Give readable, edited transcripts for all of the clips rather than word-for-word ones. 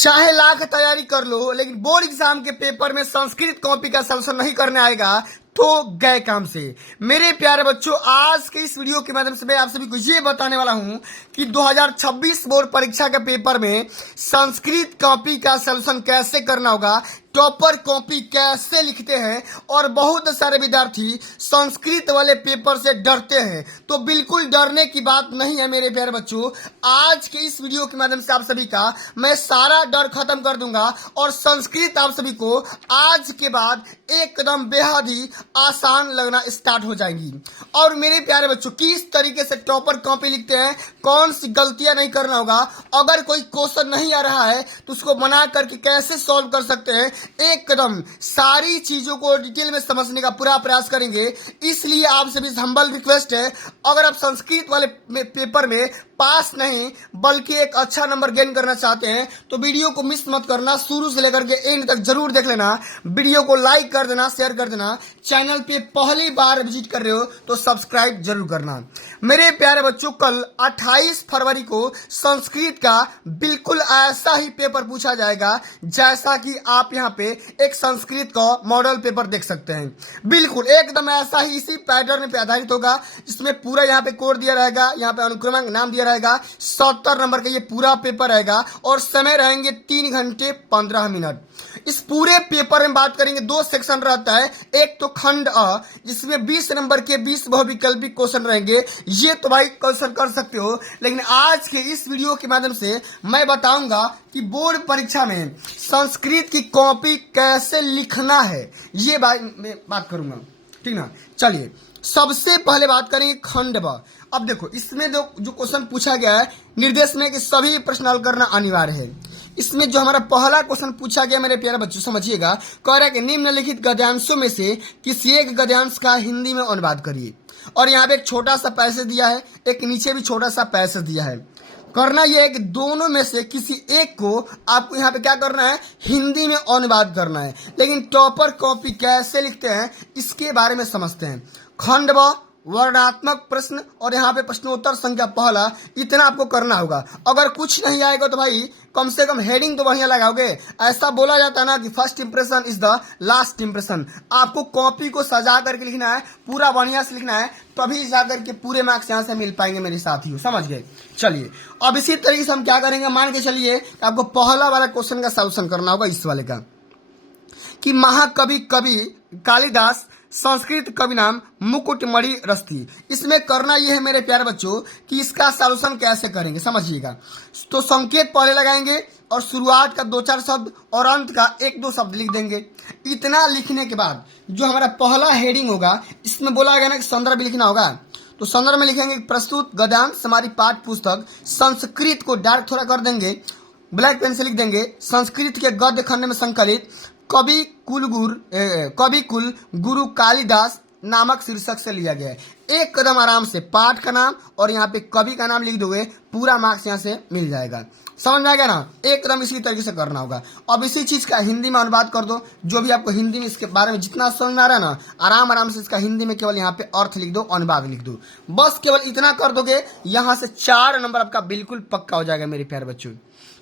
चाहे लाख तैयारी कर लो, लेकिन बोर्ड एग्जाम के पेपर में संस्कृत कॉपी का सलूशन नहीं करने आएगा तो गए काम से। मेरे प्यारे बच्चों, आज के इस वीडियो के माध्यम से मैं आप सभी को ये बताने वाला हूं कि 2026 बोर्ड परीक्षा के पेपर में संस्कृत कॉपी का सलूशन कैसे करना होगा, टॉपर कॉपी कैसे लिखते हैं। और बहुत सारे विद्यार्थी संस्कृत वाले पेपर से डरते हैं, तो बिल्कुल डरने की बात नहीं है मेरे प्यारे बच्चों। आज के इस वीडियो के माध्यम से आप सभी का मैं सारा डर खत्म कर दूंगा और संस्कृत आप सभी को आज के बाद एकदम बेहद ही आसान लगना स्टार्ट हो जाएगी। और मेरे प्यारे बच्चों, किस तरीके से टॉपर कॉपी लिखते हैं, कौन सी गलतियां नहीं करना होगा, अगर कोई क्वेश्चन नहीं आ रहा है तो उसको बना करके कैसे सॉल्व कर सकते हैं, एकदम सारी चीजों को डिटेल में समझने का पूरा प्रयास करेंगे। इसलिए आप सभी से हम्बल रिक्वेस्ट है, अगर आप संस्कृत वाले पेपर में पास नहीं बल्कि एक अच्छा नंबर गेन करना चाहते हैं तो वीडियो को मिस मत करना, शुरू से लेकर के एंड तक जरूर देख लेना। वीडियो को लाइक कर देना, शेयर कर देना। चैनल पे पहली बार विजिट कर रहे हो तो सब्सक्राइब जरूर करना। मेरे प्यारे बच्चों, कल 28 फरवरी को संस्कृत का बिल्कुल ऐसा ही पेपर पूछा जाएगा जैसा कि आप यहाँ पे एक संस्कृत का मॉडल पेपर देख सकते हैं। बिल्कुल एकदम ऐसा ही इसी पैटर्न पे आधारित होगा, जिसमें पूरा यहाँ पे कोड दिया रहेगा, यहाँ पे अनुक्रमांक नाम दिया रहेगा। 70 नंबर का ये पूरा पेपर रहेगा और समय रहेंगे 3 घंटे 15 मिनट। इस पूरे पेपर में बात करेंगे, 2 सेक्शन रहता है। एक तो खंड अ, जिसमें 20 नंबर के 20 बहुविकल्पिक क्वेश्चन रहेंगे। ये तो भाई क्वेश्चन कर सकते हो, लेकिन आज के इस वीडियो के माध्यम से मैं बताऊंगा कि बोर्ड परीक्षा में संस्कृत की कॉपी कैसे लिखना है, ये बात करूंगा, ठीक ना। चलिए सबसे पहले बात करेंगे खंड ब। अब देखो, इसमें जो क्वेश्चन पूछा गया है, निर्देश में कि सभी प्रश्न हल करना अनिवार्य है। इसमें जो हमारा पहला क्वेश्चन पूछा गया मेरे प्यारे बच्चों, समझिएगा। कह रहा है कि निम्नलिखित गद्यांशों में से किसी एक गद्यांश का हिंदी में अनुवाद करिए। और यहाँ पे एक छोटा सा पैसेज दिया है, एक नीचे भी छोटा सा पैसेज दिया है। करना यह है कि दोनों में से किसी एक को आपको यहाँ पे क्या करना है, हिंदी में अनुवाद करना है। लेकिन टॉपर कॉपी कैसे लिखते हैं इसके बारे में समझते हैं। खंड ब, वर्णात्मक प्रश्न और यहाँ पे प्रश्नोत्तर संख्या पहला, इतना आपको करना होगा। अगर कुछ नहीं आएगा तो भाई कम से कम हेडिंग तो बढ़िया लगाओगे। ऐसा बोला जाता है ना कि first impression is the last impression. आपको कॉपी को सजा करके लिखना है, पूरा बढ़िया से लिखना है, तभी जाकर के पूरे मार्क्स यहाँ से मिल पाएंगे मेरे साथियों, समझ गए। चलिए अब इसी तरीके से हम क्या करेंगे, मान के चलिए आपको पहला वाला क्वेश्चन का सॉल्यूशन करना होगा इस वाले का, कि महाकवि कवि कालिदास संस्कृत कवि नाम मुकुटमणि रस्ती। इसमें करना यह है मेरे प्यारे बच्चों कि इसका सॉल्यूशन कैसे करेंगे, समझिएगा। तो संकेत पहले लगाएंगे और शुरुआत का 2-4 शब्द और अंत का 1-2 शब्द लिख देंगे। इतना लिखने के बाद जो हमारा पहला हेडिंग होगा, इसमें बोला गया ना कि संदर्भ लिखना होगा। तो संदर्भ में लिखेंगे प्रस्तुत गद्यांश हमारी पाठ्य पुस्तक संस्कृत को डार्क थोड़ा कर देंगे, ब्लैक पेन से लिख देंगे संस्कृत के गद्य खंड में संकलित कवि कुल गुरु कालिदास नामक शीर्षक से लिया गया है। एक कदम आराम से पाठ का नाम और यहाँ पे कवि का नाम लिख दोगे, पूरा मार्क्स यहाँ से मिल जाएगा। समझ में आ गया ना। एक कदम इसी तरीके से करना होगा। अब इसी चीज का हिंदी में अनुवाद कर दो, जो भी आपको हिंदी में इसके बारे में जितना समझ में आ रहा है ना, आराम आराम से इसका हिंदी में केवल यहाँ पे अर्थ लिख दो, अनुवाद लिख दो। बस केवल इतना कर दोगे, यहाँ से 4 नंबर आपका बिल्कुल पक्का हो जाएगा मेरे प्यारे बच्चों।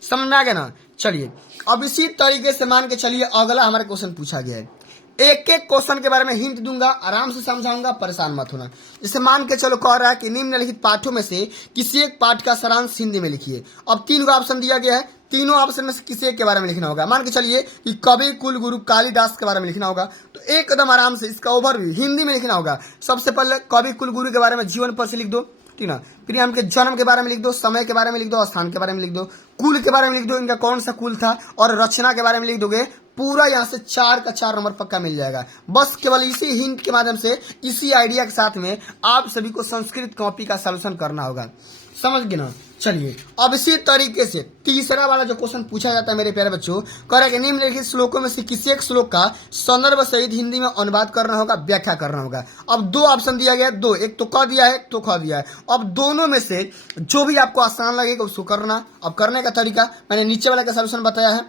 समझ में आ गया ना। चलिए अब इसी तरीके से मान के चलिए अगला हमारा क्वेश्चन पूछा गया है। एक एक क्वेश्चन के बारे में हिंट दूंगा, आराम से समझाऊंगा, परेशान मत होना। जैसे मान के चलो कह रहा है कि निम्नलिखित पाठों में से किसी एक पाठ का सारांश हिंदी में लिखिए। अब 3 को ऑप्शन दिया गया है, तीनों ऑप्शन में से किसी एक के बारे में लिखना होगा। मान के चलिए कि कवि कुल गुरु कालिदास के बारे में लिखना होगा, तो एक कदम आराम से इसका ओवरव्यू हिंदी में लिखना होगा। सबसे पहले कवि कुल गुरु के बारे में जीवन पर से लिख दो, ठीक ना। फिर इनके जन्म के बारे में लिख दो, समय के बारे में लिख दो, स्थान के बारे में लिख दो, कुल के बारे में लिख दो, इनका कौन सा कुल था, और रचना के बारे में लिख दोगे। पूरा यहाँ से 4 का 4 नंबर पक्का मिल जाएगा। बस केवल इसी हिंट के माध्यम से, इसी आइडिया के साथ में आप सभी को संस्कृत कॉपी का सॉल्यूशन करना होगा, समझ गए ना। चलिए अब इसी तरीके से तीसरा वाला जो क्वेश्चन पूछा जाता है मेरे प्यारे बच्चों, कह रहा है निम्नलिखित श्लोकों में से किसी एक श्लोक का संदर्भ सहित हिंदी में अनुवाद करना होगा, व्याख्या करना होगा। अब 2 ऑप्शन दिया गया, 2, एक तो क दिया है, एक तो ख दिया है। अब दोनों में से जो भी आपको आसान लगेगा उसको करना। अब करने का तरीका मैंने नीचे वाला का सॉल्यूशन बताया है,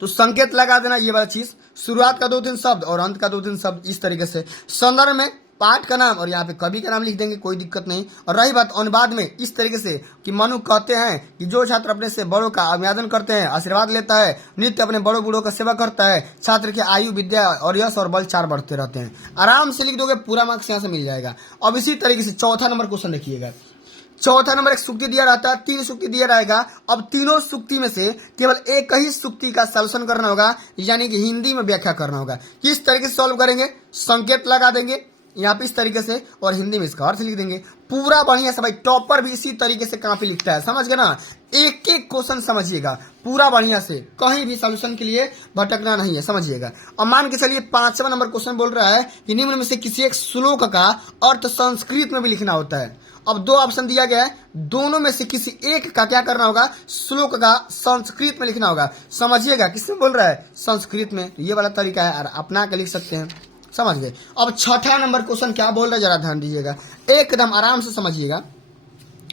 तो संकेत लगा देना ये वाला चीज, शुरुआत का 2-3 शब्द और अंत का 2-3 शब्द, इस तरीके से। संदर्भ में पाठ का नाम और यहाँ पे कवि का नाम लिख देंगे, कोई दिक्कत नहीं। और रही बात अनुवाद में, इस तरीके से कि मनु कहते हैं कि जो छात्र अपने से बड़ों का अभिवादन करते हैं, आशीर्वाद लेता है, नित्य अपने बड़ों बूढ़ों का सेवा करता है, छात्र की आयु, विद्या और यश और बल 4 बढ़ते रहते हैं। आराम से लिख दोगे, पूरा मार्क्स यहाँ से मिल जाएगा। अब इसी तरीके से चौथा नंबर क्वेश्चन देखिएगा। चौथा नंबर एक सूक्ति दिया रहता है, 3 सूक्ति दिया रहेगा। अब तीनों सूक्ति में से केवल एक ही सूक्ति का सॉल्यूशन करना होगा, यानी कि हिंदी में व्याख्या करना होगा। किस तरीके से सॉल्व करेंगे? संकेत लगा देंगे यहाँ पे इस तरीके से और हिंदी में इसका अर्थ लिख देंगे। पूरा बढ़िया से भाई, टॉपर भी इसी तरीके से कॉपी लिखता है, समझ गए ना। एक एक क्वेश्चन समझिएगा पूरा बढ़िया से, कहीं भी सॉल्यूशन के लिए भटकना नहीं है, समझिएगा। अब मान के चलिए 5वां नंबर क्वेश्चन बोल रहा है कि निम्न में से किसी एक श्लोक का अर्थ संस्कृत में भी लिखना होता है। अब 2 ऑप्शन दिया गया है, दोनों में से किसी एक का क्या करना होगा? श्लोक का संस्कृत में लिखना होगा। समझिएगा किसमें बोल रहा है? संस्कृत में। तो ये वाला तरीका है, अपना के लिख सकते हैं, समझ गए। अब 6ठा नंबर क्वेश्चन क्या बोल रहा है, जरा ध्यान दीजिएगा, एकदम आराम से समझिएगा।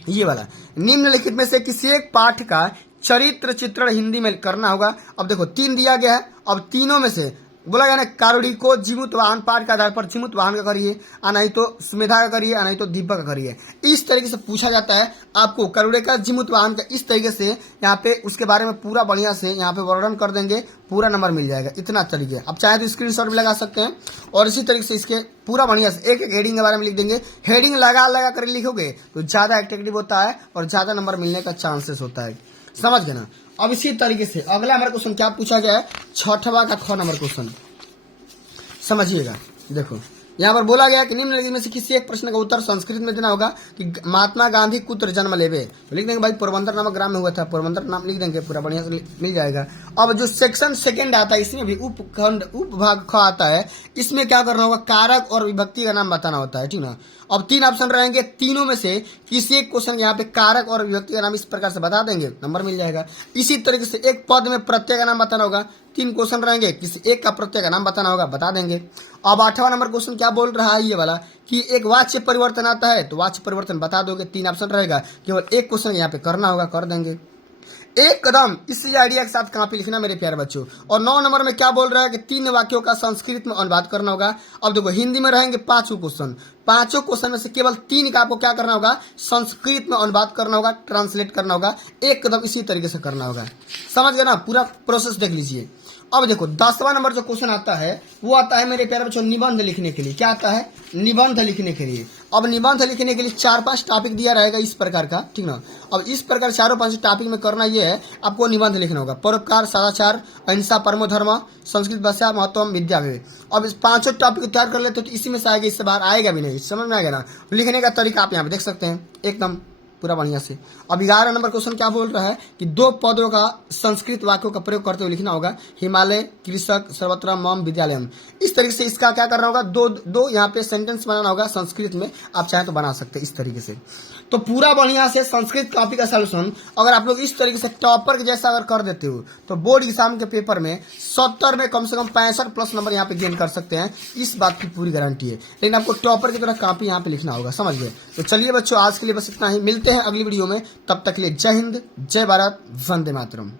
ये वाला, निम्नलिखित में से किसी एक पाठ का चरित्र चित्रण हिंदी में करना होगा। अब देखो 3 दिया गया है, अब तीनों में से बोला गया ना, कारुड़ी को जीमूत वाहन, पाठ के आधार पर जीमूत वाहन का करिए, नहीं तो सुमेधा का करिए, नहीं तो दीपक का करिए। इस तरीके से पूछा जाता है आपको कारुड़े का, जीमूत वाहन का, इस तरीके से यहाँ पे उसके बारे में पूरा बढ़िया से यहाँ पे वर्णन कर देंगे, पूरा नंबर मिल जाएगा। इतना तरीके, अब चाहे तो स्क्रीनशॉट भी लगा सकते हैं और इसी तरीके से इसके पूरा बढ़िया से एक एक हेडिंग के बारे में लिख देंगे। हेडिंग लगा लगा कर लिखोगे तो ज्यादा एट्रैक्टिव होता है और ज्यादा नंबर मिलने का चांसेस होता है, समझ गए ना। अब इसी तरीके से अगला हमारा क्वेश्चन क्या पूछा गया है, 6वां का ख नंबर क्वेश्चन समझिएगा। देखो यहाँ पर बोला गया कि निम्नलिखित में से किसी एक प्रश्न का उत्तर संस्कृत में देना होगा कि महात्मा गांधी कुत्र जन्म लेवे। तो लिख देंगे भाई पोरबंदर नामक ग्राम में हुआ था, पोरबंदर नाम लिख देंगे, पूरा बढ़िया से मिल जाएगा। अब जो सेक्शन सेकंड आता है, इसमें भी उपखंड उपभाग ख आता है, इसमें क्या करना होगा? कारक और विभक्ति का नाम बताना होता है, ठीक ना। अब 3 ऑप्शन रहेंगे, तीनों में से किसी एक क्वेश्चन यहाँ पे कारक और विभक्ति का नाम इस प्रकार से बता देंगे, नंबर मिल जाएगा। इसी तरीके से एक पद में प्रत्यय का नाम बताना होगा, 3 क्वेश्चन रहेंगे, किसी एक का प्रत्यय का नाम बताना होगा, बता देंगे। अब 8वां नंबर क्वेश्चन क्या बोल रहा है ये वाला कि एक वाच्य परिवर्तन आता है, तो वाच्य परिवर्तन बता दोगे, 3 ऑप्शन रहेगा, केवल एक क्वेश्चन यहाँ पे करना होगा, कर देंगे। एक कदम इसी आइडिया के साथ कॉपी लिखना मेरे प्यारे बच्चों। और 9 नंबर में क्या बोल रहा है कि 3 वाक्यों का संस्कृत में अनुवाद करना होगा। अब देखो हिंदी में रहेंगे 5 क्वेश्चन, 5 क्वेश्चन में से केवल 3 का आपको क्या करना होगा? संस्कृत में अनुवाद करना होगा, ट्रांसलेट करना होगा। एक कदम इसी तरीके से करना होगा, समझ गए ना। पूरा प्रोसेस देख लीजिए। अब देखो 10वां नंबर जो क्वेश्चन आता है वो आता है मेरे प्यारे बच्चों निबंध लिखने के लिए। क्या आता है? निबंध लिखने के लिए। अब निबंध लिखने के लिए 4-5 टॉपिक दिया रहेगा इस प्रकार का, ठीक ना। अब इस प्रकार 4-5 टॉपिक में करना ये है, आपको निबंध लिखना होगा। परोपकार, सदाचार, अहिंसा, परमो धर्म, संस्कृत भाषा, महत्व, विद्या विवेक। अब इस 5 टॉपिक तैयार कर लेते तो इसी में से आएगा, इससे बाहर आएगा भी नहीं, समझ में आएगा ना। लिखने का तरीका आप यहाँ पे देख सकते हैं, एकदम पूरा बढ़िया से। अब 11 नंबर क्वेश्चन क्या बोल रहा है कि 2 पदों का संस्कृत वाक्यों का प्रयोग करते हुए लिखना होगा, हिमालय, कृषक, सर्वत्र, मम, विद्यालयम। इस तरीके से इसका क्या करना होगा? दो यहाँ पे सेंटेंस बनाना होगा संस्कृत में, आप चाहे तो बना सकते हैं इस तरीके से। तो पूरा बढ़िया से संस्कृत कॉपी का सॉल्यूशन अगर आप लोग इस तरीके से टॉपर के जैसा अगर कर देते हो तो बोर्ड एग्जाम के पेपर में 70 में कम से कम 65+ नंबर यहाँ पे गेन कर सकते हैं, इस बात की पूरी गारंटी है। लेकिन आपको टॉपर की तरह कॉपी यहाँ पे लिखना होगा, समझ गए। तो चलिए बच्चों आज के लिए बस इतना ही, मिलते हैं अगली वीडियो में, तब तक के लिए जय हिंद, जय भारत, वंदे मातरम।